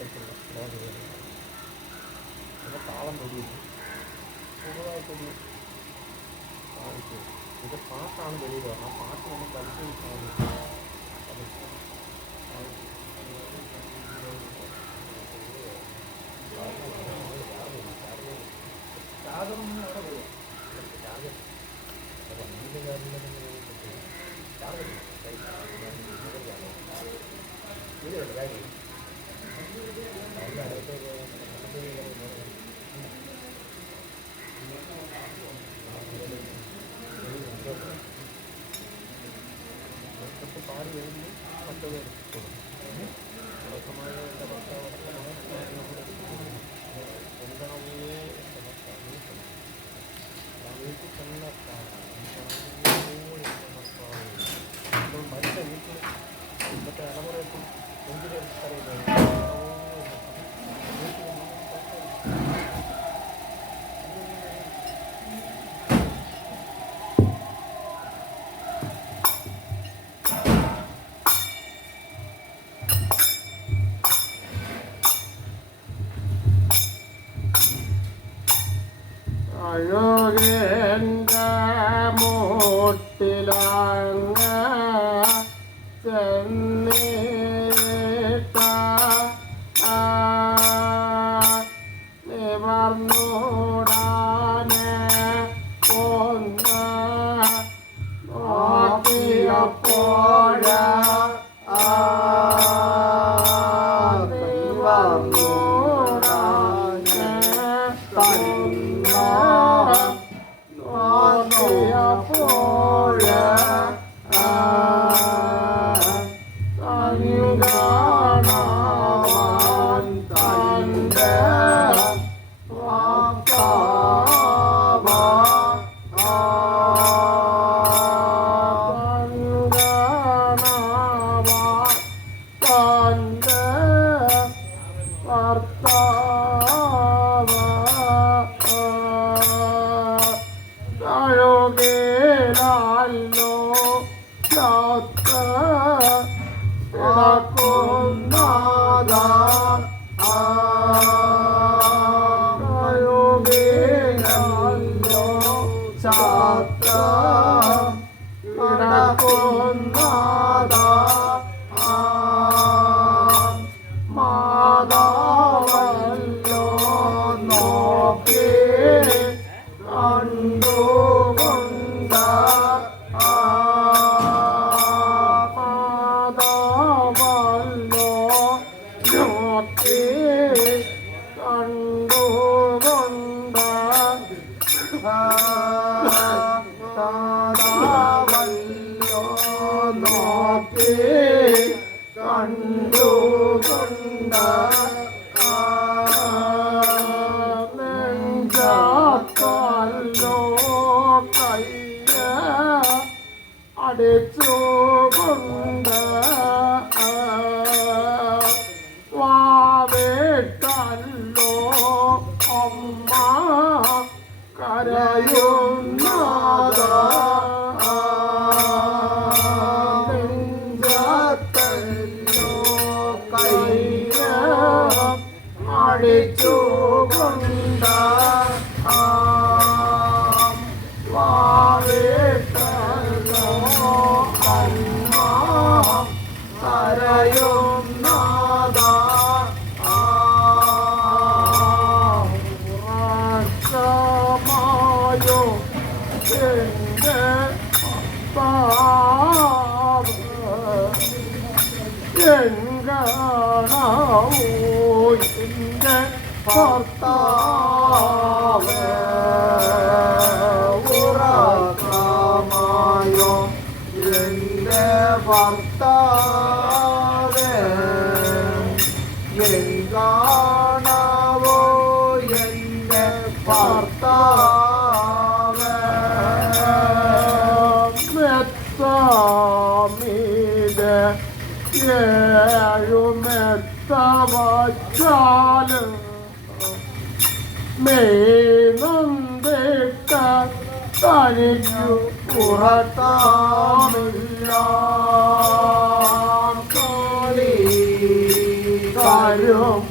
അനുസരിച്ചുള്ള പിന്നെ താളം തൊടിയില്ല ചെറുതായിട്ടൊരു സാധിക്കും. ഇത് പാട്ടാണ് വെളിയിൽ വരുന്നത്. ആ പാട്ട് നമ്മൾ പരിശോധിച്ചാൽ ചാർജറൊന്നും അവിടെ പോയി ചാർജർ വണ്ടിയുടെ കാര്യങ്ങൾ ചാർജർ വീടുണ്ട് കാര്യം പാടി വരുമ്പോൾ മറ്റൊരു ദിവസമായ എൻ്റെ ഭർത്താവ് എന്താവോ എൻ്റെ ഭർത്താവ് വീട്ടിൽ തന്നെ ഇപ്പോൾ മരിച്ച വീട്ടിൽ ഇന്നത്തെ തലമുറയ്ക്കും എന്തിനും അറിയില്ല. അഴകേൻ്റെ മൂട്ടിലങ്ങ ചെന്നീട്ട നിവർന്നൂടാനെ ഒന്ന് നോക്കിയപ്പോഴ നിവർന്നൂടാനെ തന്ന നോക്കിയപ്പോഴ കൺകാണാൻ തൻ്റെ ോ ചത്ത ഇടക്കുന്നത യോഗീനല്ലോ ചത്ത ഇടക്കുന്നത മാതാവല്ലോ നോക്കി കണ്ടുകൊണ്ട മാതാവല്ലോ നോക്കി കണ്ടുകൊണ്ട മാതാവല്ലോ നോക്കി കണ്ടുകൊണ്ട നെഞ്ചാത്തല്ലോ കയ്യ അടിച്ചുകൊണ്ട് വാവിട്ടല്ലോ അമ്മ കരയുന്നത നെഞ്ചത്തല്ലോ കയ്യ അടിച്ചുകൊണ്ട വാവിട്ടല്ലോ അമ്മ കരയുന്നത ഉറക്കമായോ എൻ്റെ ഭർത്താവ് എങ്കണമോ എൻ്റെ ഭർത്താവ് ഉറക്കമായോ എൻ്റെ ഭർത്താവ് എങ്കണമോ എൻ്റെ ഭർത്താവ് മെത്തമീത് ഏഴുമെത്ത വച്ചാല് മേനന്ദിട്ട തനിക്കു പുറത്താമില്ല കളി തരും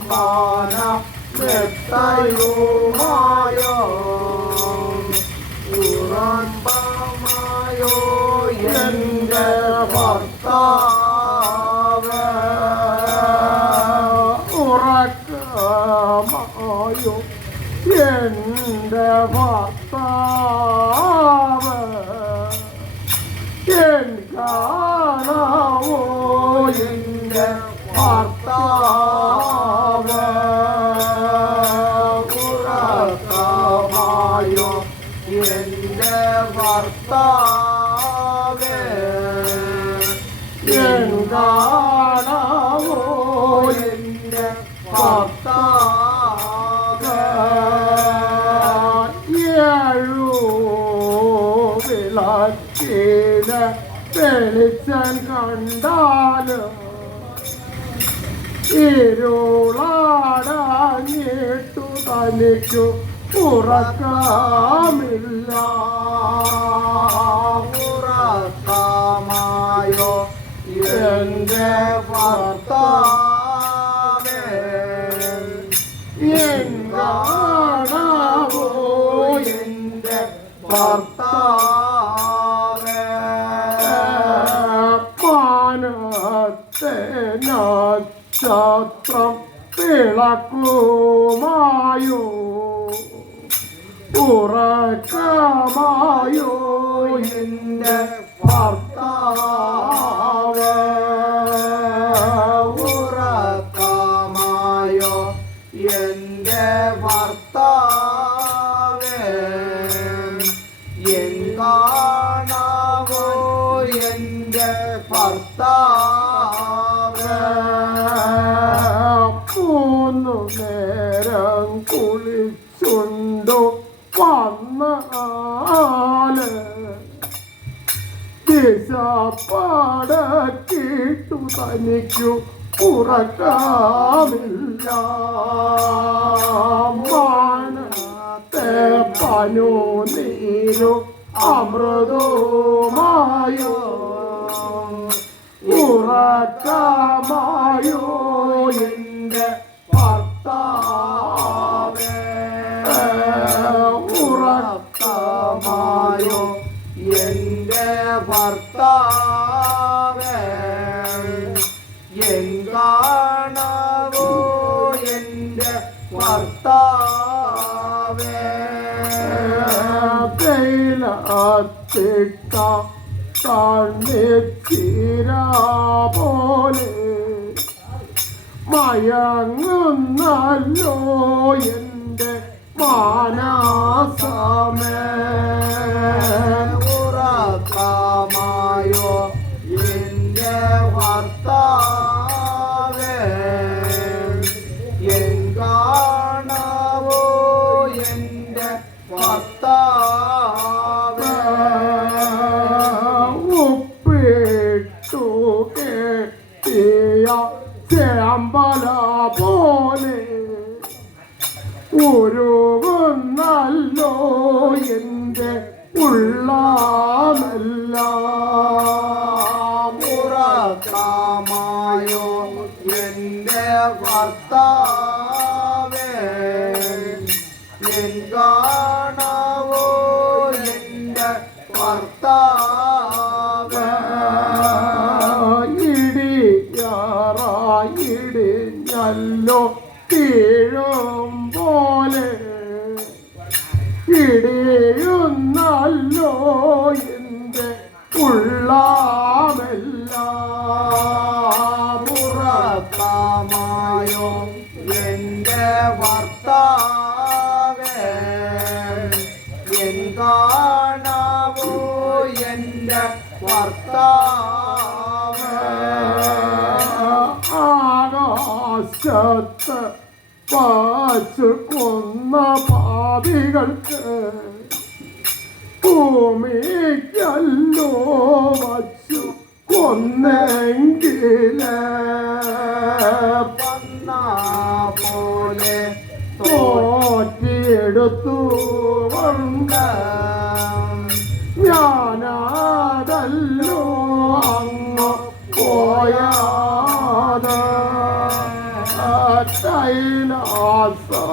എൻ്റെ ഭർത്താവ് എൻ കാണാവോ എൻ്റെ ഭർത്താവ് ഉറക്കമായോ എൻ്റെ ഭർത്താവ് എൻ കാണാവോ എൻ്റെ ഭർത്താവ് ഏഴു വിളക്കിലെ വെളിച്ചം കണ്ടാലും ഇരുളാടഞ്ഞിട്ടു തനിക്കു ഉറക്കമില്ല ഉറക്കമായോ എൻ്റെ ഭർത്താവേ എൻ കാണാവോ എൻ്റെ ഭർത്താവേ മാനത്തെ നക്ഷത്രം തിളക്കുമായോ ഉറക്കമായോ എൻ്റെ ഭർത്താവ് ഉറക്കമായോ എൻ്റെ ഭർത്താവ് എൻ കാണാവോ എൻ്റെ ഭർത്താവ് മൂന്നു നേരം കുളിച്ചുണ്ടോ വന്നാല് ദിശപ്പാടക്കിട്ടു തനിക്കു ഉറക്കമില്ല മാനത്തെ പനു നീരു അമൃതമായോ ഉറക്കമായോ എൻ്റെ ഭർത്താവേ ഉറക്കമായോ എൻ്റെ ഭർത്താവേ എൻ കാണാവോ എൻ്റെ ഭർത്താവേ തൈലത്തിട്ട കണ്ണിത്തീര പോലെ മയങ്ങുന്നല്ലോ എൻ്റെ മാനസമേ ഉറക്കമായോ എൻ്റെ ഭർത്താവേ എൻ കാണാവോ എൻ്റെ ഭർത്താവേ ഉപ്പിട്ടു കേട്ടിയ ചേമ്പല പോലെ ഉരുകുന്നല്ലോ എൻ്റെ ഉള്ളമെല്ലാം ഉറക്കമായോ എൻ്റെ ഭർത്താവേ എൻ കാണാവോ എൻ്റെ ഭർത്താവേ ഇടിഞ്ഞല്ലോ കീഴും പോലെ ഇടിയുന്നല്ലോ എൻ്റെ ഉള്ളമെല്ലാം ഉറക്കമായോ എൻ്റെ ഭർത്താവേ എൻ കാണാവോ എൻ്റെ ഭർത്താവേ ആകാശത്ത് പാച്ചു കൊന്ന പാപികൾക്ക് ഭൂമിക്കല്ലോ വച്ചു കൊന്നെങ്കില് വന്ന പോലെ തോറ്റിയെടുത്തു കൊണ്ട് ഞാനതല്ലോ അങ്ങ് പോയാത്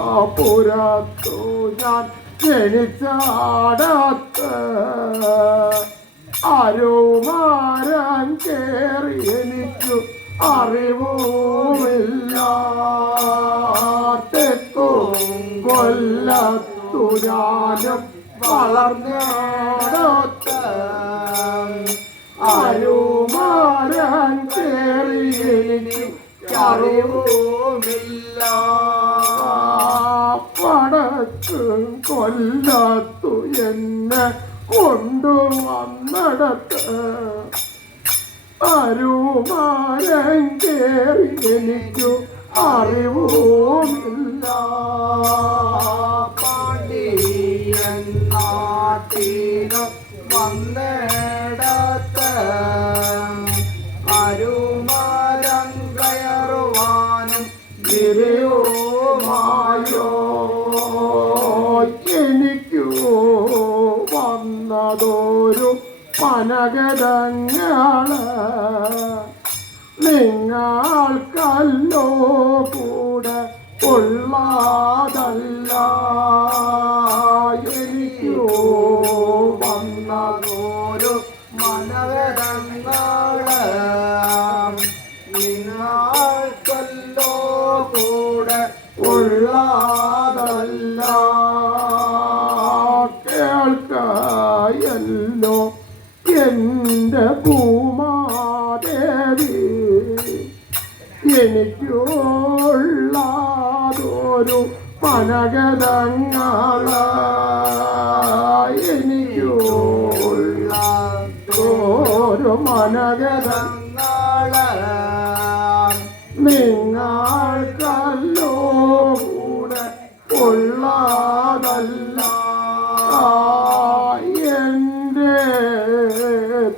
കൈലാസപുരത്തു ഞാൻ ജനിച്ചാടത്ത് അരുമാരം കേറി എനിക്കു അറിവുമില്ല തെക്കും കൊല്ലത്തും ഞാനും വളർന്നോടൊത്ത അരുമാരൻ കേറിയെനിക്ക് അറിവുമില്ല പടക്കും കൊല്ലത്തു എന്നെ കൊണ്ടുവന്നിടത്ത് അരുമാരൻ കേറി എനിക്കു അറിവുമില്ല പാണ്ഡിയൻ നാട്ടിനു വന്നിടത്ത് അരുമാരൻ കയറുവാനും ഗിരിയുമായോ എനിക്കു വന്നതൊരു പനകതങ്ങള് നിങ്ങൾക്കല്ലോ കൂടെ ഉള്ളതല്ല എനിക്കോ വന്നതൊരു മനകതങ്ങള് നിങ്ങൾക്കല്ലോ കൂടെ ഉള്ളതല്ല കേൾക്കയല്ലോ എന്റെ ഭൂമാദേവി എനിക്കുള്ളതൊരു മനഗതങ്ങള എനിക്കുള്ളതൊരു മനഗതങ്ങള നിങ്ങൾക്കല്ലോ കൂടെ ഉള്ളതല്ല എന്റെ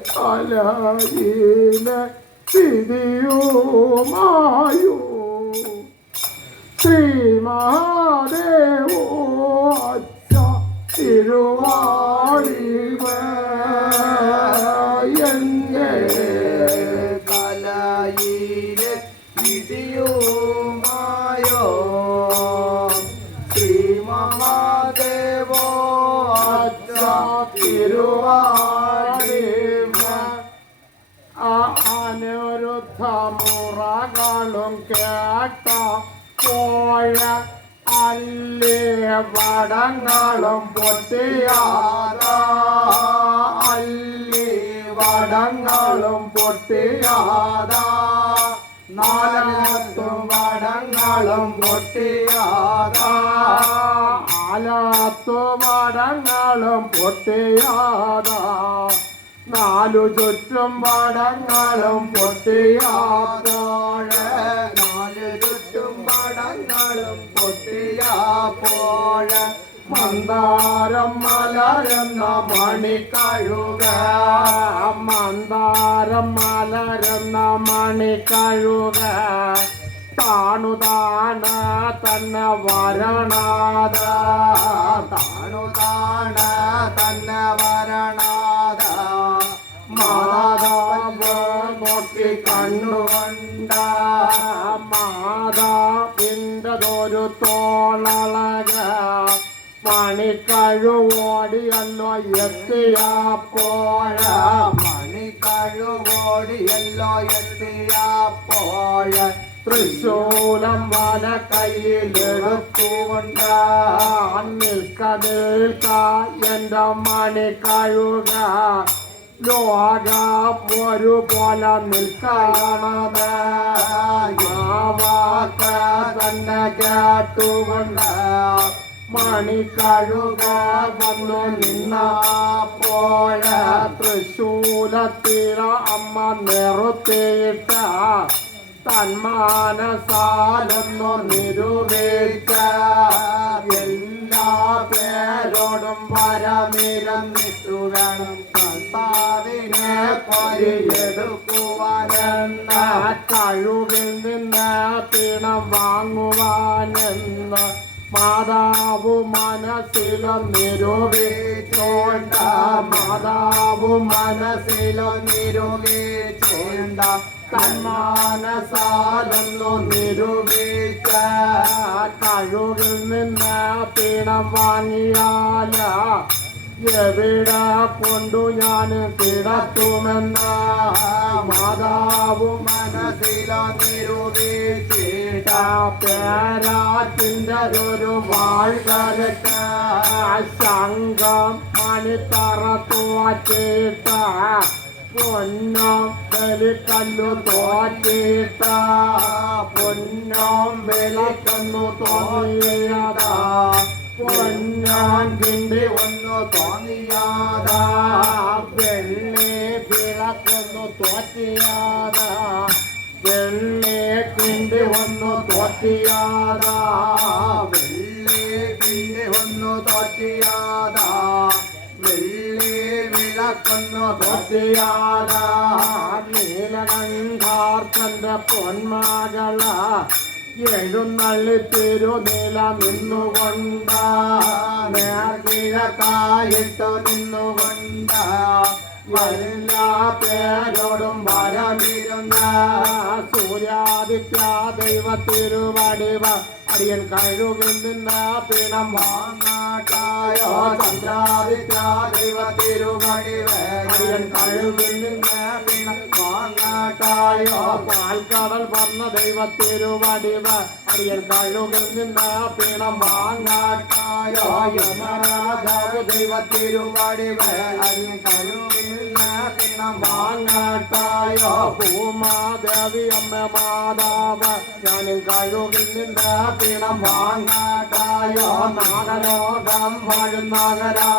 തലയിലെ സ്ഥിതിയുമായോ ശ്രീ മഹാദേവോ അച്ഛ തിരുവാഴിവ എന്റെ തലയിലെ സ്ഥിതിയുമായോ ശ്രീ മഹാദേവോ അച്ഛ തിരുവാഴിവ അനിരുദ്ധമുറകളും കേട്ട പോയ അല്ലേ വടങ്ങളും പൊട്ടിയാത അല്ലേ വടങ്ങളും പൊട്ടിയാത നാലത്തും വടങ്ങളും പൊട്ടിയാത ആലത്തു വടങ്ങളും പൊട്ടിയാത നാലു ചുറ്റും വടങ്ങളും പൊട്ടിയാപ്പോഴ നാലു ചുറ്റും വടങ്ങളും പൊട്ടിയാപ്പോഴ മന്ദാരം മലരുന്ന മണിക്കഴുക മന്ദാരം മലരുന്ന മണിക്കഴുക താണുതാണ തന്നെ വരണാത താണുതാണ തന്നെ വരണാത മാതാവ് നോക്കി കണ്ണുകൊണ്ട മാതാവിൻ്റെതൊരു തോളളക മണിക്കഴുവോടിയല്ലോ എത്തിയപ്പോഴ മണിക്കഴുവോടിയല്ലോ എത്തിയപ്പോഴ തൃശൂലം വല കയ്യിലെടുത്തുകൊണ്ട് നിൽക്ക നിൽക്ക എൻ്റെ മണിക്കഴുക ലോകം ഒരുപോലെ നിൽക്കണത് വാക്ക് തന്നെ കേട്ടുകൊണ്ട് മണിക്കഴുക വന്നു നിന്നപ്പോഴ തൃശൂലത്തില അമ്മ നിർത്തിയിട്ട തന്മാനസാലൊന്നു നിരൂപിച്ച എല്ലാ പേരോടും വരനിരന്നിട്ടു വേണം കർത്താവിനെ പരിയെടുക്കുവാനെന്ന കഴിവിൽ നിന്ന് പിണം വാങ്ങുവാനെന്ന് മാതാവു മനസ്സിലും നിരൂപിച്ചോണ്ട മാതാവു മനസ്സിലും നിരൂപിച്ചോണ്ട തന്മാനസാലൊന്നു നിരൂപിച്ച കഴിവിൽ നിന്ന് പിണം വാങ്ങിയാല എവിടെ കൊണ്ടു ഞാൻ കിടത്തുമെന്ന മാതാവ് മനസ്സിലോ നിരൂപിച്ചിട്ട പേരാറ്റിന്റെ ഒരു വാഴ്കരക്ക സംഘം മണിത്തറ തോറ്റിട്ട പൊന്നും ബലിക്കല്ലു തോറ്റിട്ട പൊന്നും ബലിക്കന്നു തോന്നിയതാ പൊന്നാൻ കിണ്ടി ഒന്നു തോന്നിയാതാ വെള്ളി വിളക്കൊന്നു തോറ്റിയാതാ വെള്ളി കിണ്ടി ഒന്നു തോറ്റിയാതാ വെള്ളി കിണ്ടി ഒന്നു തോറ്റിയാതാ വെള്ളി വിളക്കൊന്നു തോറ്റിയാതാ നീലകണ്ഠാർത്തന്റെ പൊന്മകള എഴുന്നള്ളി തിരുനില നിന്നുകൊണ്ട നേർകിഴക്കായിട്ടു നിന്നുകൊണ്ട എല്ലാ പേരോടും വരമിരുന്ന സൂര്യാദിത്യ ദൈവ തിരുവടിവ അടിയൻ കഴുകിൽ നിന്ന് പിണം വാങ്ങാട്ടായോ ചന്ദ്രാദിത്യ ദൈവ അടിയൻ കഴുകിൽ നിന്ന് പിണം വാങ്ങാട്ടായോ പാൽക്കടൽ പറഞ്ഞ ദൈവ തിരുവടിവ അടിയൻ കഴുകിൽ നിന്ന് പിണം വാങ്ങാട്ടായോ യമരാജാവ് ദൈവ തിരുവടിവ അരിയ കഴുകിൽ പിണം വാങ്ങാട്ടായോ ഭൂമാദേവി അമ്മ മാതാവ ഞാനും കഴുകിൽ നിന്ന് പിണം വാങ്ങാട്ടായോ നാഗലോകം വാഴുന്നാഗരാജാവിനെയും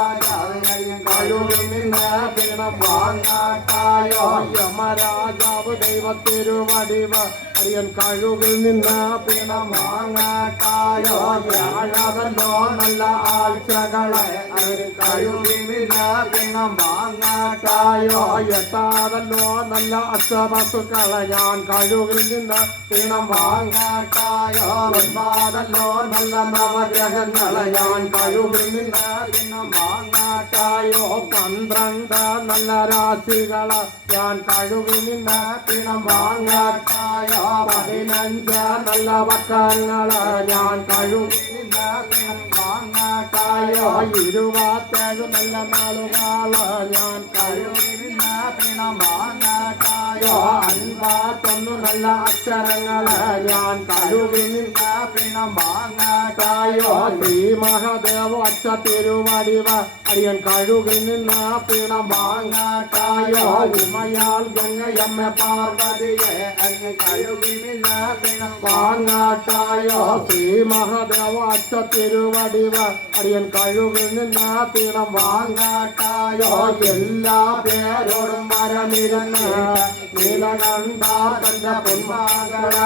കഴുകിൽ നിന്ന് പിണം വാങ്ങാട്ടായോ യമരാജാവ് ദൈവ തിരുവടിവ അടിയൻ കഴുകിൽ നിന്ന് പിണം വാങ്ങാട്ടായോ വ്യാഴവല്ലോ നല്ല ആഴ്ചകളെ അവര് കഴുകിൽ പിണം വാങ്ങാട്ടായോ എട്ടാതല്ലോ നല്ല അഷ്ടവസ്തുക്കളെ ഞാൻ കഴുകിൽ നിന്ന് പിണം വാങ്ങാട്ടായോ ഒൻപാതല്ലോ നല്ല നവഗ്രഹങ്ങളെ ഞാൻ കഴുകിൽ നിന്ന് പിണം വാങ്ങാട്ടായോ 12 നല്ല രാശികളെ ഞാൻ കഴുകിൽ നിന്ന് പിണം വാങ്ങാട്ടായോ 15 നല്ല വട്ടങ്ങളെ ഞാൻ കഴുകിൽ പിണം വാങ്ങാട്ടായോ 27 നല്ല നാളുകളെ ഞാൻ കഴുകിൽ പിണം വാങ്ങാട്ടായോ 51 നല്ല അക്ഷരങ്ങളെ ഞാൻ കഴുകിൽ നിന്ന് പിണം വാങ്ങാട്ടായോ ശ്രീ മഹാദേവ അച്ഛ തിരുവടിവ അടിയൻ കഴുകിൽ നിന്ന് പിണം വാങ്ങാട്ടായോ ഉമയാൽ ഗംഗയമ്മ പാർവതിയെ അങ്ങ് കഴുകിൽ പിണം വാങ്ങാട്ടായോ ശ്രീ മഹാദേവ അച്ഛ തിരുവടിവ അടിയൻ കഴുകിൽ നിന്ന് പിണം വാങ്ങാട്ടായോ എല്ലാ പേരോടും മരമിരുന്ന് നീലകണ്ഠാർത്തന്റെ പൊന്മകള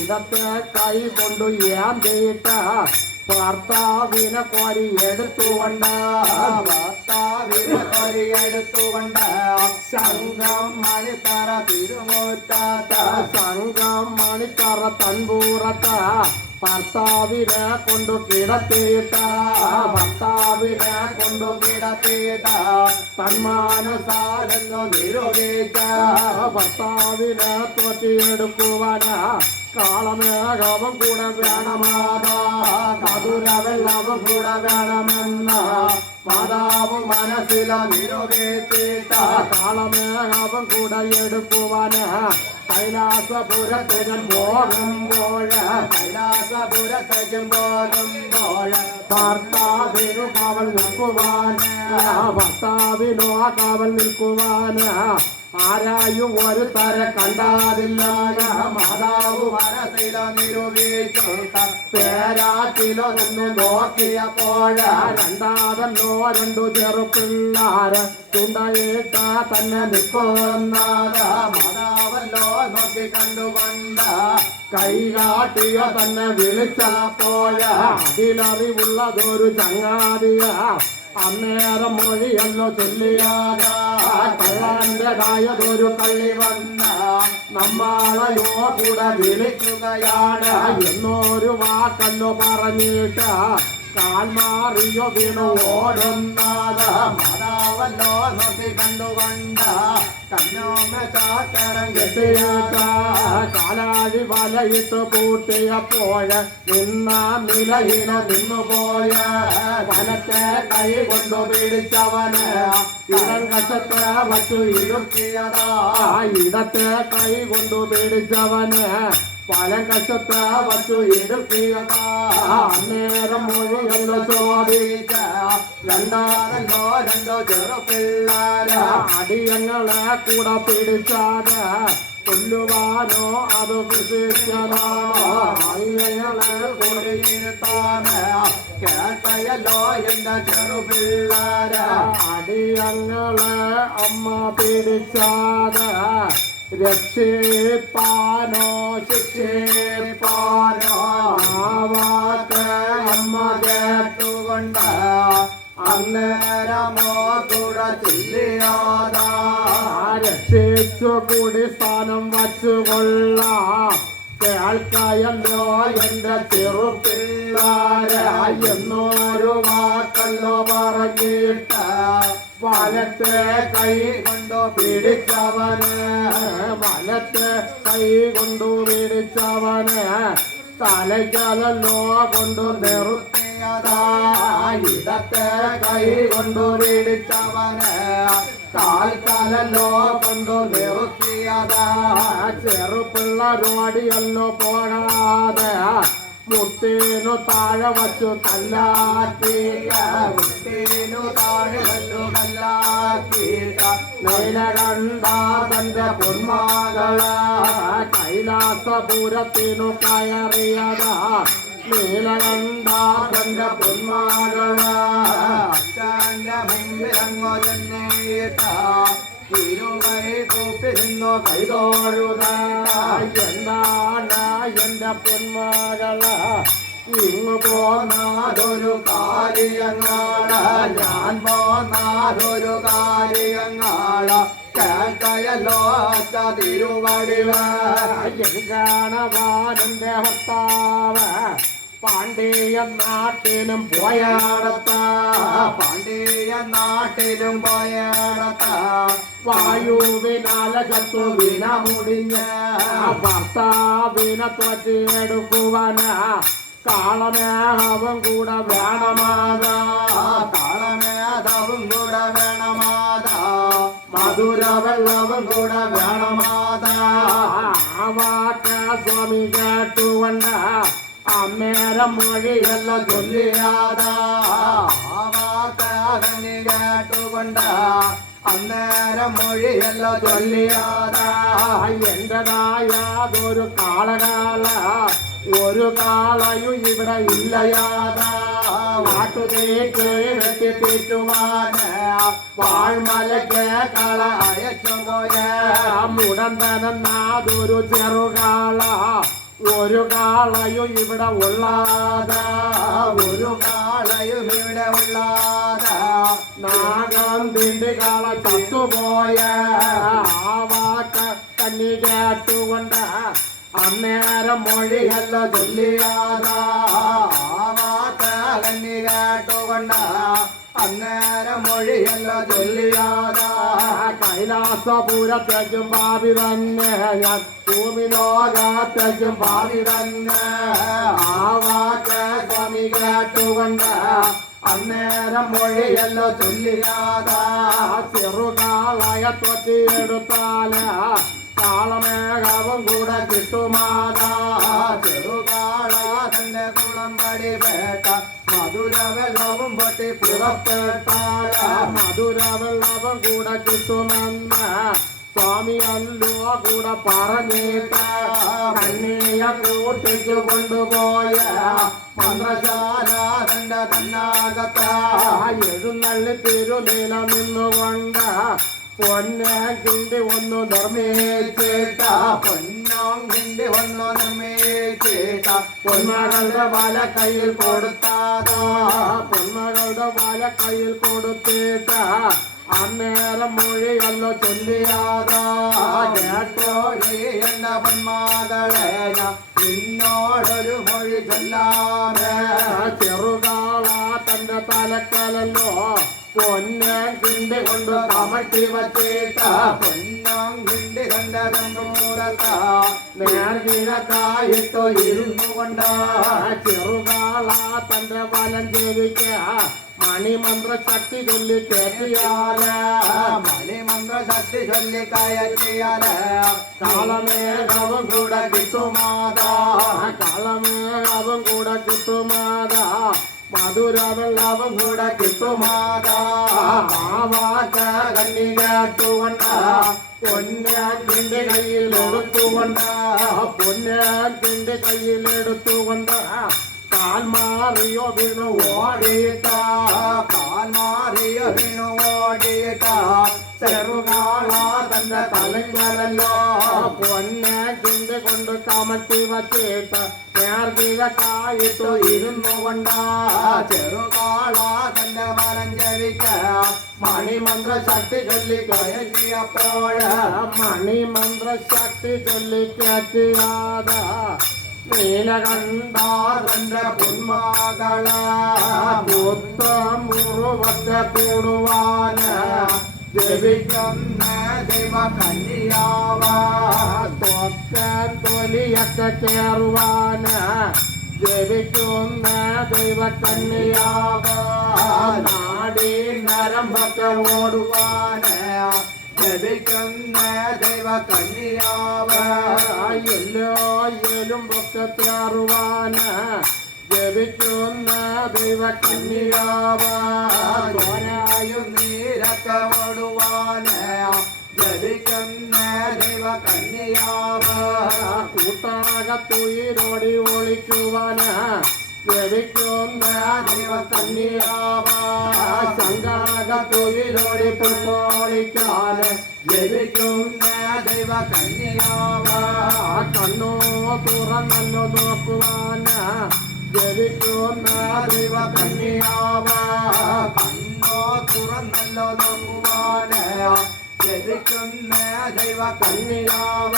ഇടത്തെ കൈ കൊണ്ടു ഏന്തിട്ട ഭർത്താവിനെ കോരി എടുത്തുകൊണ്ട് ഭർത്താവിനെ കൊരിയെടുത്തുകൊണ്ട് സംഘം മണിത്തറ തിരുമുറ്റാത്ത സംഘം മണിത്തറ തൻപൂറത്ത് ഭർത്താവിനെ കൊണ്ടു കിടത്തിയിട്ട ഭർത്താവിനെ കൊണ്ടു കിടത്തിയിട്ട തന്മാനസാരെന്നു നിരോധിച്ച ഭർത്താവിനെ തോറ്റിയെടുക്കുവാന് കാളമേഘവും കൂടെ വേണമാതാ മധുരവെള്ളവും കൂടെ വേണമെന്ന് മാതാവ് മനസ്സിലോ നിരോധിച്ചിട്ട കാളമേഘവും കൂടെ എടുക്കുവാന് കൈലാസപുരത്തിനും പോകുമ്പോൾ കൈലാസപുരത്തേക്കും പോകുമ്പോൾ ഭർത്താവിനു കാവൽ നിൽക്കുവാന് ഭർത്താവിനോ കാവൽ നിൽക്കുവാന് ആരായും ഒരു തര കണ്ടാതില്ല മാതാവ് മനസ്സിലോ നിരൂപിച്ചു പേരാറ്റിലോ നിന്ന് നോക്കിയപ്പോൾ രണ്ടാതല്ലോ 2 ചെറുപിള്ളാര് ചുണ്ടയിട്ട തന്നെ നിൽക്കുന്നത് മാതാവല്ലോ നോക്കി കണ്ടുകൊണ്ട് കൈകാട്ടിയോ തന്നെ വിളിച്ചപ്പോൾ അതിലറിവുള്ളതൊരു ചങ്ങാതിയ അന്നേരം മൊഴിയല്ലോ ചൊല്ലിയാത കള്ളാൻ്റെതായതൊരു കള്ളി വന്ന നമ്മളെയോ കൂടെ വിളിക്കുകയാണ് എന്നൊരു വാക്കല്ലോ പറഞ്ഞിട്ട് കാൽമാറിയോ വീണു ഓടുന്നത് മാതാവ് കണ്ടാവല്ലോ നോക്കി കണ്ടുകൊണ്ട കണ്ണോമ ചാക്കരം കെട്ടിയാത കാലാഴി വലയിട്ട് പൂട്ടിയപ്പോൾ നിന്ന നിലയില നിന്നുപോയ വലത്തെ കൈ കൊണ്ടു പിടിച്ചവന് ഇടം കഷത്ത് വച്ചു ഇരുത്തിയതാ ഇടത്തെ കൈ കൊണ്ടു പിടിച്ചവന് പലം കഷത്ത് വച്ചു ഇരുത്തിയതാ അന്നേരം മൊഴിയല്ലോ ചോദിച്ച രണ്ടാറല്ലോ രണ്ടോ ചെറുപിള്ളാര അടിയങ്ങളെ കൂടെ പിടിച്ചാത് കൊല്ലുവാനോ അത് വിശിച്ചതാണോ അടിയങ്ങളെ കൂടിയിരുത്താന് കേട്ടയല്ലോ എന്റെ ചെറുപിള്ളാര അടിയങ്ങളെ അമ്മ പിടിച്ചാത് രക്ഷിപ്പാനോ ശിക്ഷിപ്പാനോ ആവാക്ക് അമ്മ കേട്ടുകൊണ്ട് അന്നേരമോ കൂടെ ചൊല്ലിയാതാ രക്ഷിച്ചു കൂടി സ്ഥാനം വച്ചുകൊള്ളാം കേൾക്കയല്ലോ എന്റെ ചെറുപിള്ളാര എന്നൊരു വാക്കല്ലോ പറഞ്ഞിട്ട് വലത്തെ കൈ കൊണ്ടു പിടിച്ചവന് വലത്തെ കൈ കൊണ്ടു പിടിച്ചവന് തലയ്ക്കലല്ലോ കൊണ്ടു നിർത്തിയതാ ഇടത്തെ കൈ കൊണ്ടു പിടിച്ചവന് കാൽക്കാലല്ലോ കൊണ്ടു നിർത്തിയതാ ചെറുപിള്ളരോടിയല്ലോ പോകാതെ മുട്ടീനു താഴെ വച്ചു കല്ലാക്കിയ മുട്ടീനു താഴെ വല്ലു കല്ലാക്കിയിട്ട നീലകണ്ഠ തന്റെ പൊന്മകള കൈലാസപുരത്തിനു കയറിയതാ നീലകണ്ഠ തന്റെ പൊന്മകള അച്ഛന്റെ മുമ്പിലങ്ങോ ചെന്നേട്ട ഇരുകൈ കൂപ്പിരുന്നു കൈതോഴുത എന്താണ് എന്റെ പൊന്മകള ഇങ്ങു പോന്നാതൊരു കാര്യങ്ങള ഞാൻ പോന്നാതൊരു കാര്യങ്ങള കേൾക്കയല്ലോ തിരുവടിവ കാണവാനെന്റെ ഭർത്താവ് പാണ്ഡ്യ നാട്ടിലും പോയാടത്ത പാണ്ഡ്യ നാട്ടിലും പോയടത്ത വായുവിനാല ചത്തുവിന മുടിഞ്ഞ് ഭർത്താവിനെ തൊറ്റിയെടുക്കുവാന് കാളമേഹവും കൂടെ വേണമാതാ താളമേധവും കൂടെ വേണമാതാ മധുര വെള്ളവും കൂടെ വേണമാതാ വാക്ക സ്വാമി കേട്ടുകൊണ്ട് അന്നേരം മൊഴിയല്ലോ ചൊല്ലിയാതാ കണ്ണി കേട്ടുകൊണ്ട് അന്നേരം മൊഴിയല്ലോ ചൊല്ലിയാതാ എന്റേതായാതൊരു കാളകാല ഒരു കാളയും ഇവിടെ ഇല്ലയാതാ നാട്ടുതേക്ക് വെട്ടിത്തീറ്റുവാന് വാഴ്മലയ്ക്ക് കള അയച്ചു പോയ മുടന്തനാതൊരു ചെറുകാള ഒരു കാളയും ഇവിടെ ഉള്ളാതാ ഒരു കാളയും ഇവിടെ ഉള്ളാതാ നാഗം തിണ്ടി കാള ചത്തുപോയ ആ വാക്ക കണ്ണി കേട്ടുകൊണ്ട് അന്നേരം മൊഴിയല്ലോ ചൊല്ലിയാതാ കണ്ണി കേട്ടുകൊണ്ട് അന്നേരം മൊഴിയല്ലോ ചൊല്ലിയാതാ കൈലാസപുരത്തേക്കും ഭാവി തന്നെ ഞാൻ ഭൂമി ലോകത്തേക്കും ഭാവി തന്നെ ആ വാക്ക് സ്വാമി കേട്ടുകൊണ്ട് അന്നേരം മൊഴിയല്ലോ ചൊല്ലിയാതാ ചെറുകാളയ തൊറ്റിയെടുത്താല് കാളമേഘവും കൂടെ കിട്ടുമാതാ ചെറുകാള തന്റെ കുളമ്പടി വേട്ട മധുര വെള്ളവും പൊട്ടി പുറപ്പെട്ടാല മധുര വെള്ളവും കൂടെ കിട്ടുമെന്ന് സ്വാമി അല്ലോ കൂടെ പറഞ്ഞിട്ട് കണ്ണിയ കൂട്ടിച്ചു കൊണ്ടുപോയ മന്ത്രശാല തന്റെ തന്നാകത്ത എഴുന്നള്ളി തിരുനീല നിന്നുകൊണ്ട് പൊന്നെ കിണ്ടി ഒന്ന് നിർമ്മിച്ചിട്ട പൊന്നോം കിണ്ടി ഒന്നു നിർമ്മിച്ചിട്ട പൊന്മകളുടെ വല കയ്യിൽ കൊടുത്താതാ പൊന്മകളുടെ വല കയ്യിൽ കൊടുത്തിട്ട് അന്നേരം മൊഴിയല്ലോ ചൊല്ലിയാതാ കേട്ടോ എന്ന പൊന്മകളെ നിന്നോടൊരു മൊഴി ചൊല്ലാമേ ചെറുകാള തന്റെ തലക്കലല്ലോ പൊന്നാൻ കിണ്ടി കൊണ്ട് കമഴ്ത്തി വച്ചേട്ട പൊന്നാം കിണ്ടി കണ്ട കണ്ടൂരത്ത നേർകിഴക്കായിട്ടു ഇരുന്നു കൊണ്ട ചെറുകാള തന്റെ വലം ചേവിക്ക മണിമന്ത്ര ശക്തി ചൊല്ലി കയറ്റിയാല് മണിമന്ത്ര ശക്തി ചൊല്ലി കയറ്റിയാല് കാളമേഘവും കൂടെ കിട്ടുമാതാ കാളമേഘവും കൂടെ കിട്ടുമാതാ മധുരവെള്ളവും കൂടെ കിട്ടുമാതാ ആവാക്ക കണ്ണി കേട്ടുകൊണ്ട പൊന്നാൻ കിണ്ടി കയ്യിലെടുത്തുകൊണ്ട് പൊന്നാൻ കിണ്ടി കയ്യിലെടുത്തുകൊണ്ട് കാൽ മാറിയോ വീണു ഓടിയിട്ട കാൽ മാറിയ വീണു ഓടിയിട്ട ചെറുകാള തന്റെ തലങ്ങലല്ലോ പൊന്നാൻ കിണ്ടി കൊണ്ട് കമഴ്ത്തി വച്ചിട്ട് നേർകിഴക്കായിട്ടു ഇരുന്നു കൊണ്ട ചെറുകാള തന്റെ മരം ജവിക്ക മണിമന്ത്ര ശക്തി ചൊല്ലി കയറ്റിയപ്പോൾ മണിമന്ത്ര ശക്തി ചൊല്ലി കയറ്റിയാത നീലകണ്ഠാതന്റെ പൊന്മകള പുത്തം മുറുവത്തെ കൂടുവാന് ജപിക്കുന്ന ദൈവ കന്യാവ തൊക്കൻ തൊലിയൊക്കെ കേറുവാന് ജപിക്കുന്ന ദൈവ കന്യാവ നാടി നരമ്പൊക്കെ ഓടുവാന് ജപിക്കുന്ന ദൈവ കന്യാവ എല്ലോ എലുമ്പൊക്കെ തേറുവാന് ജപിക്കുന്ന ദൈവ കന്യാവ ോരായും നീരൊക്കെ ഓടുവാന് ജപിക്കുന്ന ദൈവ കന്യാവ കൂട്ടാകത്തുയിരോടി ഒളിക്കുവാന് ജപിക്കുന്ന ദൈവ കന്യാവ ശങ്കാകത്തുയിരോടി പുൽപ്പോളിക്കാന് ജപിക്കുന്ന ദൈവ കന്യാവ കണ്ണോ തുറന്നല്ലോ നോക്കുവാന് ജപിക്കുന്ന ദൈവ കന്യാവ കണ്ണോ തുറന്നല്ലോ നോക്കുവാന് ജപിക്കുന്ന ദൈവ കന്യാവ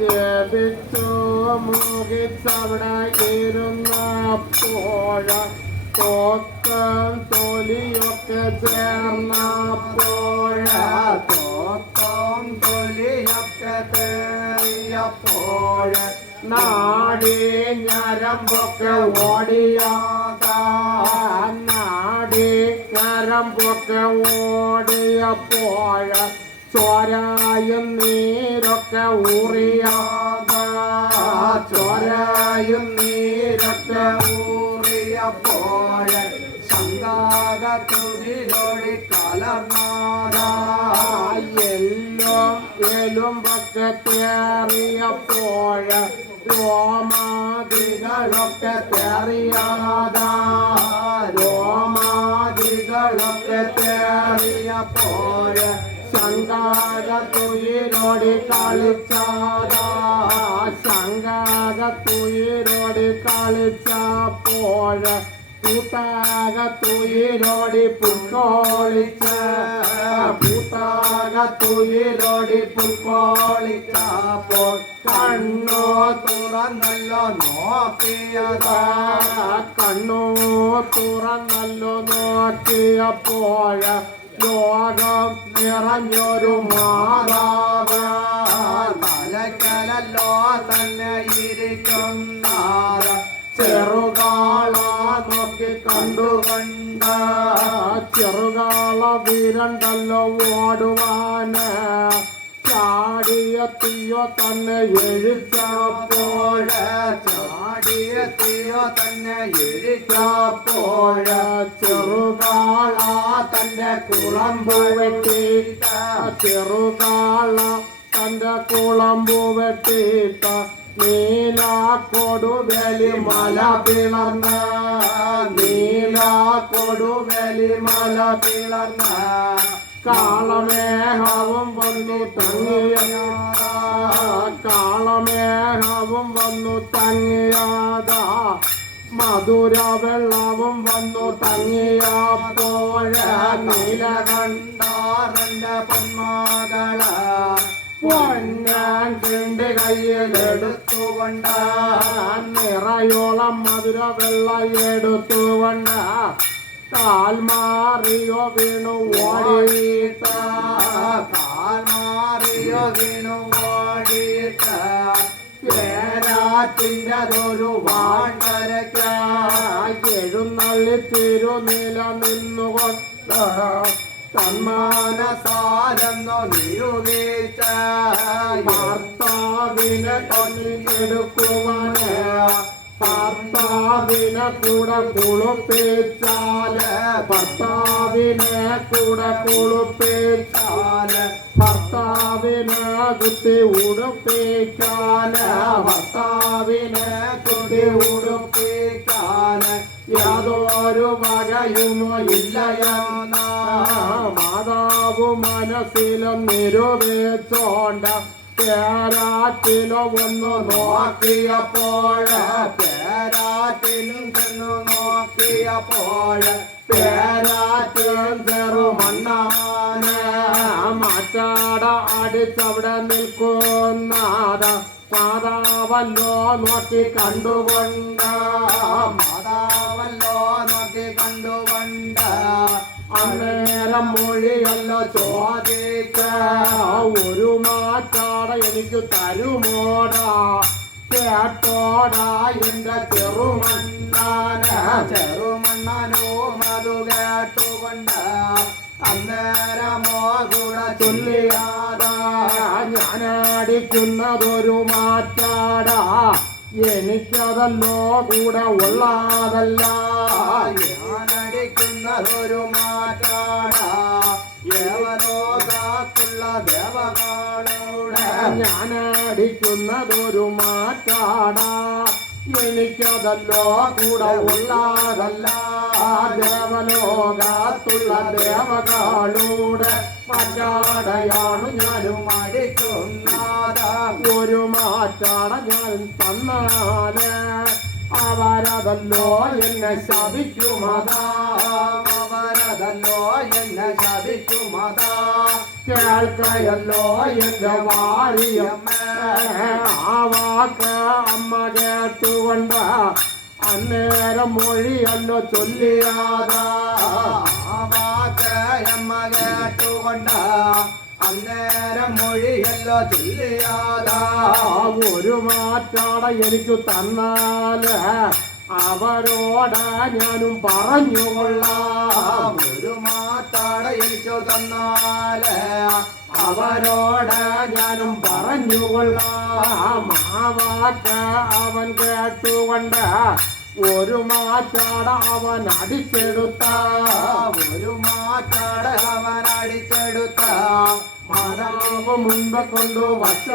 ജപിച്ചു മുഖിച്ചവിടെ ഇരുന്നപ്പോഴ തോക്കം തൊലിയൊക്കെ ചേർന്നപ്പോഴ തോക്കം തൊലിയൊക്കെ തേറിയപ്പോൾ നാടി ഞരമ്പൊക്കെ ഓടിയാതാ നാടി ഞരമ്പൊക്കെ ഓടിയപ്പോഴ ചോരായും നീരൊക്കെ ഊറിയാതാ ചോരായും നീരൊക്കെ ഊറിയപ്പോൾ ശങ്കാകത്തുതിലോടി കലർന്നാതാ എല്ലും എലുമ്പൊക്കെ തേറിയപ്പോഴ രോമാദികളൊക്കെ തെറിയാതാ രോമാദികളൊക്കെ തേറിയപ്പോൾ ശങ്കാകത്തുയിരോടി കളിച്ചാതാ ശങ്കാകത്തുയിരോടി കളിച്ചപ്പോൾ കൂട്ടാകത്തുയിരോടി പുൽക്കോളിച്ച് കൂട്ടാകത്തുയിരോടി പുൽക്കോളിച്ചപ്പോൾ കണ്ണോ തുറന്നല്ലോ നോക്കിയതാ കണ്ണോ തുറന്നല്ലോ നോക്കിയപ്പോൾ ലോകം നിറഞ്ഞൊരു മാതാവ് തലക്കലല്ലോ തന്നെ ഇരിക്കുന്ന ചെറുകാള നോക്കി കണ്ടുകൊണ്ട് ചെറുകാള വീരണ്ടല്ലോ ഓടുവാന് ചാടിയെത്തിയോ തന്നെ എഴുച്ചപ്പോൾ ചാടിയെത്തിയോ തന്നെ ഇരിക്കപ്പോൾ ചെറുകാള തന്റെ കുളമ്പു വെട്ടിട്ട ചെറുകാള തന്റെ കുളമ്പു വെട്ടിട്ട നീലാക്കൊടുവേലി മല പിളർന്ന നീലാക്കൊടുവേലി മല പിളർന്ന കാളമേഘവും വന്നു തങ്ങിയ കാളമേഘവും വന്നു തങ്ങിയാതാ മധുര വെള്ളവും വന്നു തങ്ങിയപ്പോൾ നീലകണ്ഠാരന്റെ പൊന്മകള പൊന്നാൻ കിണ്ടി കയ്യിലെടുത്തുകൊണ്ട് നിറയോളം മധുര വെള്ളം എടുത്തുകൊണ്ട് കാൽ മാറിയോ വീണു ഓടിയിട്ട കാൽ മാറിയോ വീണു ഓടിയിട്ട പേരാറ്റിൻ്റെതൊരു വാണ്ടരയ്ക്കായി എഴുന്നള്ളി തിരുനില നിന്നുകൊണ്ട് സന്മാനസാലെന്നോ നിരുവീഴ്ച ഭർത്താവിനെ കൊണ്ടിടുക്കുവാന് ഭർത്താവിനെ കൂടെ കുളിപ്പിച്ചാല് ഭർത്താവിനെ കൂടെ കുളിപ്പിച്ചാല് ഭർത്താവിനെ കുത്തി ഉടുപ്പിക്കാന് ഭർത്താവിനെ കുത്തി ഉടുപ്പിക്കാന് യാതൊരു വകയും ഇല്ലയെന്ന മാതാവ് മനസ്സിലും നിരൂപിച്ചോണ്ട് പേരാറ്റിലോ ഒന്ന് നോക്കിയപ്പോൾ പേരാറ്റിലും ചെന്നു നോക്കിയപ്പോൾ പേരാറ്റിൽ ചെറുമണ്ണാന് മാറ്റാട അടിച്ചവിടെ നിൽക്കുന്നത് മാതാവല്ലോ നോക്കി കണ്ടുകൊണ്ട് മാതാവല്ലോ നോക്കി കണ്ടുകൊണ്ട് അന്നേരം മൊഴിയല്ലോ ചോദിച്ച ഒരു മാറ്റാട എനിക്ക് തരുമോടാ കേട്ടോടാ എന്റെ ചെറുമണ്ണാന് ചെറുമണ്ണനും അതു കേട്ടുകൊണ്ട് അന്നേരമോ കൂടെ ചൊല്ലിയാതാ ഞാനടിക്കുന്നതൊരു മാറ്റാടാ എനിക്കതല്ലോ കൂടെ ഉള്ളതല്ല ഞാനടിക്കുന്നതൊരു മാറ്റാടാ ഏവനോ കാത്തുള്ള ദേവകാളുടെ ഞാനടിക്കുന്നതൊരു മാറ്റാടാ എനിക്കതല്ലോ കൂടെ ഉള്ളതല്ല ദേവലോകത്തുള്ള ദേവകാളുടെ മാറ്റാടയാണ് ഞാനും അടിക്കുന്നത ഒരു മാറ്റാട ഞാൻ തന്നാല് അവരതല്ലോ എന്നെ ശപിക്കുമതാ അവരതല്ലോ എന്നെ ശപിക്കുമതാ കേൾക്കയല്ലോ എന്റെ വാരിയമ്മ ആ വാക്ക് അമ്മ കേട്ടുകൊണ്ട് അന്നേരം മൊഴിയല്ലോ ചൊല്ലിയാതാ വാക്കയമ്മ കേട്ടുകൊണ്ട് അന്നേരം മൊഴിയല്ലോ ചൊല്ലിയാതാ ഒരു മാറ്റാട എനിക്ക് തന്നാല് അവരോട് ഞാനും പറഞ്ഞുകൊള്ളാം ഒരു മാറ്റാട എനിക്ക് തന്നാല് അവരോട് ഞാനും പറഞ്ഞുകൊള്ളാം ആ വാക്ക് അവൻ കേട്ടുകൊണ്ട് ഒരു മാറ്റാട അവൻ അടിച്ചെടുത്ത ഒരു മാറ്റാട അവൻ അടിച്ചെടുത്ത മാതാവ് മുൻപ് കൊണ്ടു വച്ച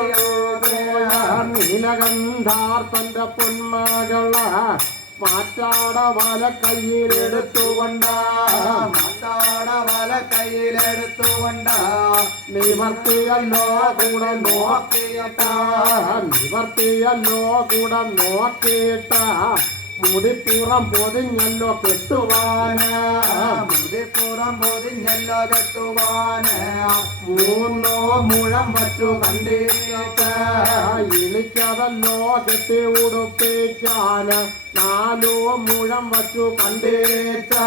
നീലകണ്ഠാർ തന്റെ പൊന്മകള് മാറ്റാട വല കയ്യിലെടുത്തുകൊണ്ട് മാറ്റാട വല കയ്യിലെടുത്തുകൊണ്ട് നിവർത്തിയല്ലോ കൂടെ നോക്കിയിട്ട നിവർത്തിയല്ലോ കൂടെ നോക്കിയിട്ട മുടിപ്പുറം പൊതിഞ്ഞല്ലോ കെട്ടുവാന് മുടിപ്പുറം പൊതിഞ്ഞല്ലോ കെട്ടുവാന് മൂന്നോ മുഴം വച്ചു കണ്ടിട്ട് എനിക്കതല്ലോ കെട്ടി ഉടുപ്പിക്കാന് നാലോ മുഴം വച്ചു കണ്ടിട്ട്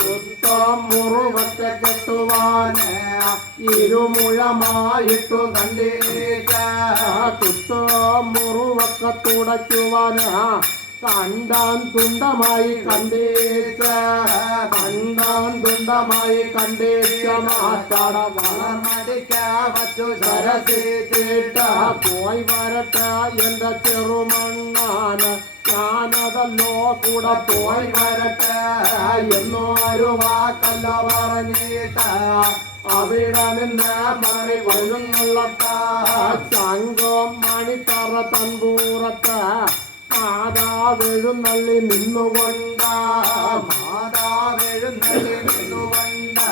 കുത്തം മുറുവത്തെ കെട്ടുവാന് ഇരുമുഴമായിട്ടു കണ്ടിട്ട് കുത്തോ മുറുവൊക്കെ തുടയ്ക്കുവാന് കണ്ടാൻ തുണ്ടമായി കണ്ടേച്ച കണ്ടാൻ തുണ്ടമായി കണ്ടേച്ച മാറ്റാട വളർമടിക്ക വച്ചു സരസിച്ചിട്ട പോയി വരട്ടെ എന്റെ ചെറുമണ്ണാന് ഞാനതല്ലോ കൂടെ പോയി വരട്ടെ എന്നൊരു വാക്കല്ലോ പറഞ്ഞിട്ട അവിടെ നിന്ന് മറി വഴുന്നുള്ളത്ത ശംഖം മണിത്തറ തമ്പൂറത്ത് മാതാവെഴുന്നള്ളി നിന്നുകൊണ്ട മാതാവെഴുന്നള്ളി നിന്നുകൊണ്ട്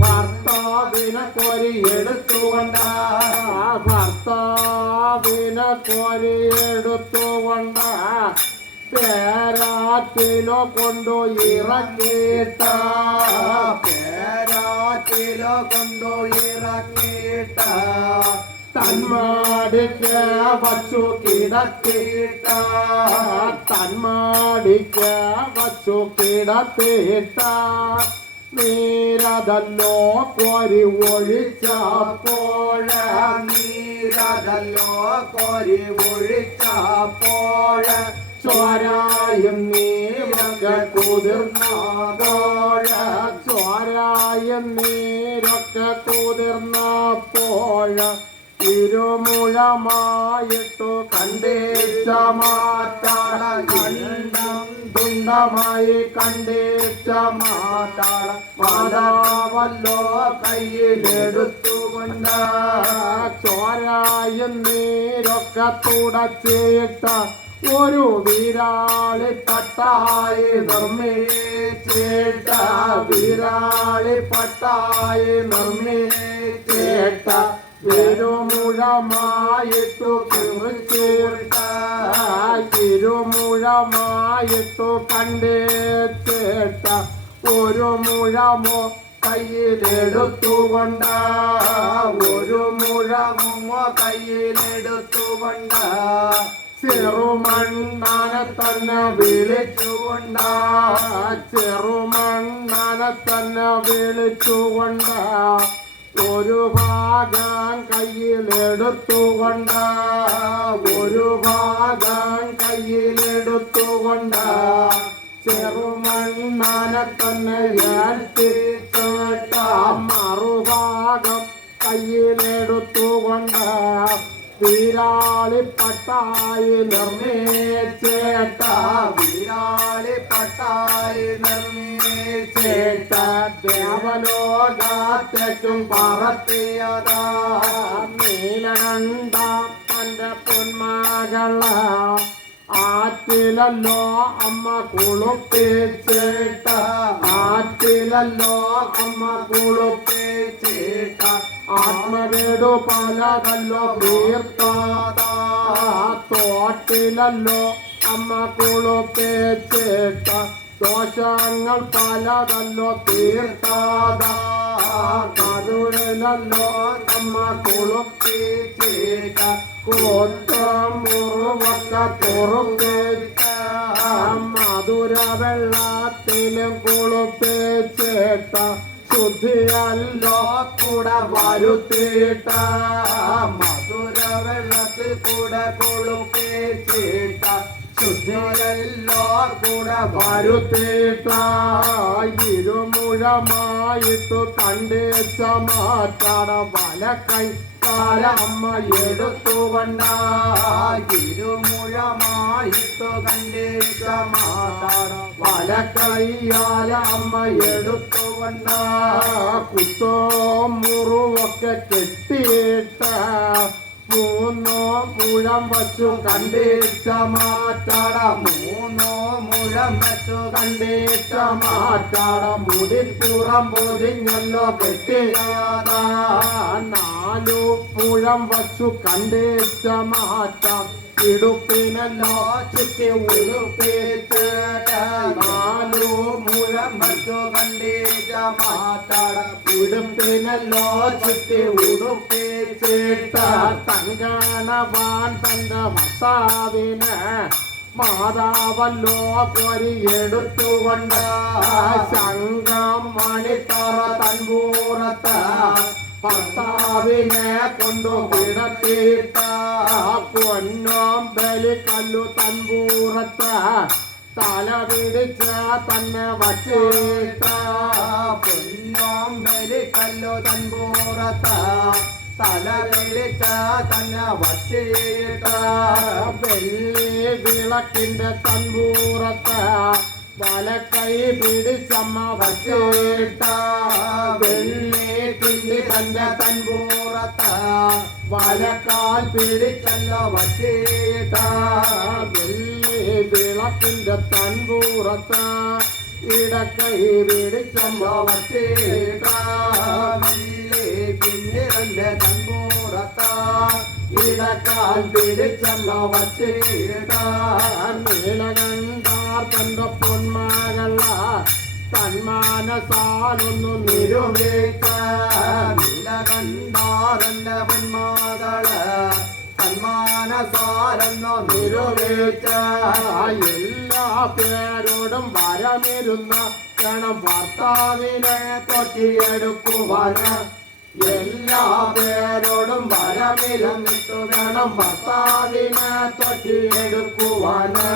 ഭർത്താവിനെ കോരി എടുത്തുകൊണ്ട് ഭർത്താവിനെ കോരി എടുത്തുകൊണ്ട് പേരാറ്റിലോ കൊണ്ടു ഇറക്കിയിട്ട പേരാറ്റിലോ കൊണ്ടു ഇറക്കിയിട്ട തന്മാടിക്ക് വച്ചു കിടത്തിയിട്ട തന്മാടിക്ക് വച്ചു കിടത്തിയിട്ട നീരതല്ലോ കോരി ഒഴിച്ചപ്പോൾ നീരതല്ലോ കോരി ഒഴിച്ചപ്പോൾ ചോരായും നീരൊക്കെ കുതിർന്നപ്പോൾ ചോരായും നീരൊക്കെ കുതിർന്നപ്പോൾ ഇരുമുഴമായിട്ടു കണ്ടേച്ച മാറ്റാട കണ്ടം തുണ്ടമായി കണ്ടേച്ച മാറ്റാട മാതാവല്ലോ കയ്യിലെടുത്തുകൊണ്ട് ചോരായും നീരൊക്കെ തുടച്ചിട്ട ഒരു വിരാളി പട്ടായി നിർമ്മിച്ചേട്ട വിരാളി പട്ടായി നിർമ്മിച്ചേട്ട ഇരുമുഴമായിട്ടു കുറിച്ചേട്ട ഇരുമുഴമായിട്ടു കണ്ടേച്ചേട്ട ഒരു മുഴമോ കയ്യിലെടുത്തുകൊണ്ട ഒരു മുഴമോ കയ്യിലെടുത്തുകൊണ്ട ചെറുമണ്ണാനെ തന്നെ വിളിച്ചുകൊണ്ട ചെറുമണ്ണാനെ തന്നെ വിളിച്ചുകൊണ്ട് ഒരു ഭാഗം കയ്യിലെടുത്തുകൊണ്ട് ഒരു ഭാഗം കയ്യിലെടുത്തുകൊണ്ട് ചെറുമണ്ണാനെ തന്നെ ഏൽപ്പിച്ചിട്ട മറുഭാഗം കയ്യിലെടുത്തുകൊണ്ട് വിരാളി പട്ടായി നിർമ്മിച്ചേട്ട വിരാളി പട്ടായി നിർമ്മിച്ചേട്ട ദേവലോകത്തേക്കും പറത്തിയതാ നീലകണ്ഠ തന്റെ പൊന്മകള ആറ്റിലല്ലോ അമ്മ കുളിപ്പിച്ചേട്ട ആറ്റിലല്ലോ അമ്മ കുളിപ്പിച്ചേട്ട ആത്മവേടു പലതല്ലോ തീർത്താതാ തോട്ടിലല്ലോ അമ്മ കുളിപ്പിച്ചേട്ട ദോഷങ്ങൾ പലതല്ലോ തീർത്താതാ കരുളിലല്ലോ അമ്മ കുളിപ്പിച്ചേട്ട കോട്ടം മുറിവൊക്കെ തുറക്കേട്ട മധുര വെള്ളത്തിലും കുളിപ്പിച്ചേട്ട ശുദ്ധിയല്ലോ കൂടെ വരുത്തിയിട്ട മധുര വെള്ളത്തിൽ കൂടെ കുളിപ്പിച്ചിട്ട ശുദ്ധിയല്ലോ കൂടെ വരുത്തിയിട്ട ഇരുമുഴമായിട്ടു കണ്ടേച്ച മാറ്റാട വലക്കൈ കാല അമ്മ എടുത്തുകൊണ്ട ഇരുമുഴമായിട്ടു കണ്ടേച്ച മാറ്റാട വലക്കൈയാല അമ്മ എടുത്തുകൊണ്ട കുത്തോ മുറിവൊക്കെ കെട്ടിയിട്ട മൂന്നോ മുഴം വച്ചു കണ്ടേച്ച മാറ്റാട മൂന്നോ മുഴം വച്ചു കണ്ടേച്ച മാറ്റാട മുടിപ്പുറം പൊതിഞ്ഞല്ലോ കെട്ടിയാതാ നാലു മുഴം വച്ചു കണ്ടേച്ച മാറ്റാം ഇടുപ്പിനല്ലോ ചുറ്റി ഉടുപ്പിച്ചേട്ട നാലു മുഴം വച്ചു കണ്ടേച്ച മാറ്റാട ഉടുപ്പിനല്ലോ ചുറ്റി ഉടുപ്പിച്ചേട്ട തങ്കണവാൻ തന്റെ ഭർത്താവിന് മാതാവല്ലോ പൊരിയെടുത്തുകൊണ്ട് ശംഖം മണിത്തറ തൻപൂറത്ത് ഭർത്താവിനെ കൊണ്ടു കിടത്തിയിട്ട പൊന്നോം ബലിക്കല്ലു തൻപൂറത്ത് തല പിടിച്ച് തന്നെ വച്ചിട്ട പൊന്നോം ബലിക്കല്ലു തൻപൂറത്ത് തല പിടിച്ച് തന്നെ വച്ചിട്ട വെള്ളി വിളക്കിന്റെ തൻപൂറത്ത് വലക്കൈ പിടിച്ചമ്മ വച്ചിട്ട വെള്ളി കിണ്ടി തന്റെ തൻപൂറത്ത് വലക്കാൽ പിടിച്ചല്ലോ വച്ചിട്ട വെള്ളി വിളക്കിന്റെ തൻപൂറത്ത് ഇടക്കൈ പിടിച്ചമ്മ വച്ചിട്ട വെള്ളി കിണ്ടി തന്റെ തൻപൂറത്ത് ഇടക്കാൽ പിടിച്ചല്ലോ വച്ചിട്ട നീലകണ്ഠാർ തന്റെ പൊന്മകള തന്മാനസാലൊന്നു നിരുവേച്ച നില കണ്ടാറന്റെ പൊന്മാകള് സന്മാനസാരെന്നു നിരുവേച്ച എല്ലാ പേരോടും വരമിരുന്ന വേണം ഭർത്താവിനെ തൊട്ടിയെടുക്കുവാന് എല്ലാ പേരോടും വരമിരുന്നിട്ടു വേണം ഭർത്താവിനെ തൊട്ടിയെടുക്കുവാന്